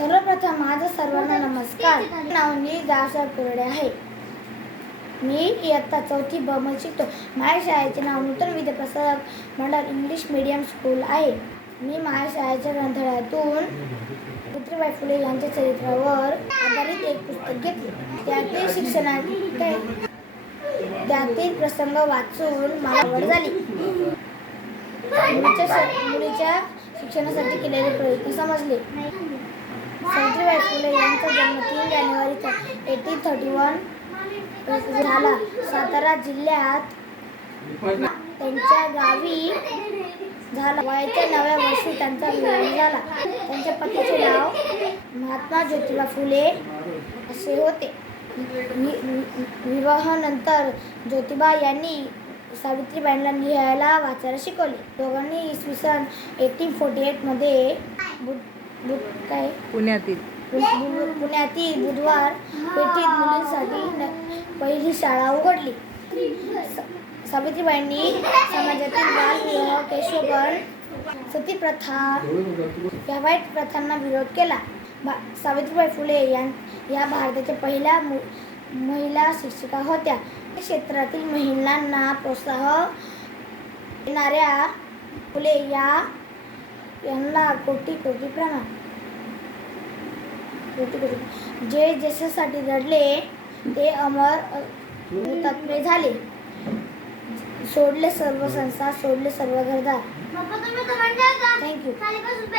सर्वप्रथम माझं सर्वांना नमस्कार. नाव मी दासर कुरडे आहे. मी इयत्ता चौथी ब मध्ये शिकतो. माझ्या शाळेचे नाव नूतन विद्याप्रसारक मंडळ इंग्लिश मीडियम स्कूल आहे. मी माझ्या शाळेच्या ग्रंथालयातून सावित्रीबाई फुले यांच्या चरित्रावर आधारित एक पुस्तक घेतले. त्यातील शिक्षणा त्या- त्यातील प्रसंग वाचून मला आवड झाली. मुलीच्या मुलीच्या शिक्षणासाठी केलेले प्रयत्न समजले. सावित्रीबाई फुले यांचा जन्म तीन जानेवारी एटीन थर्टी वन झाला. सातारा जिल्ह्यात त्यांच्या गावी झाला. वयाच्या नव्या वर्षी त्यांचा विवाह झाला. त्यांच्या पतीचे नाव महात्मा ज्योतिबा फुले असे होते. विवाहानंतर ज्योतिबा यांनी सावित्रीबाईंना लिहायला वाचायला शिकवले. दोघांनी इसवी सन एटीन फोर्टी एटमध्ये बुद्ध काय? पुण्यातील. पुण्यातील बुधवार पेठेत मुलींसाठी पहिली शाळा उघडली. सावित्रीबाईंनी समाजातील बालविवाह केशवकरण सतीप्रथा या वाईट प्रथांना विरोध केला. बा सावित्रीबाई फुले यां या भारताच्या पहिल्या महिला शिक्षिका होत्या. या क्षेत्रातील महिलांना प्रोत्साहन देणाऱ्या फुले या यांना कोटी कोटी प्रणाम. कोटी कोटी. जे देशासाठी लढले ते अमर अ, हुतात्मे झाले. सोडले सर्व संसार सोडले सर्व घरदार. थँक्यू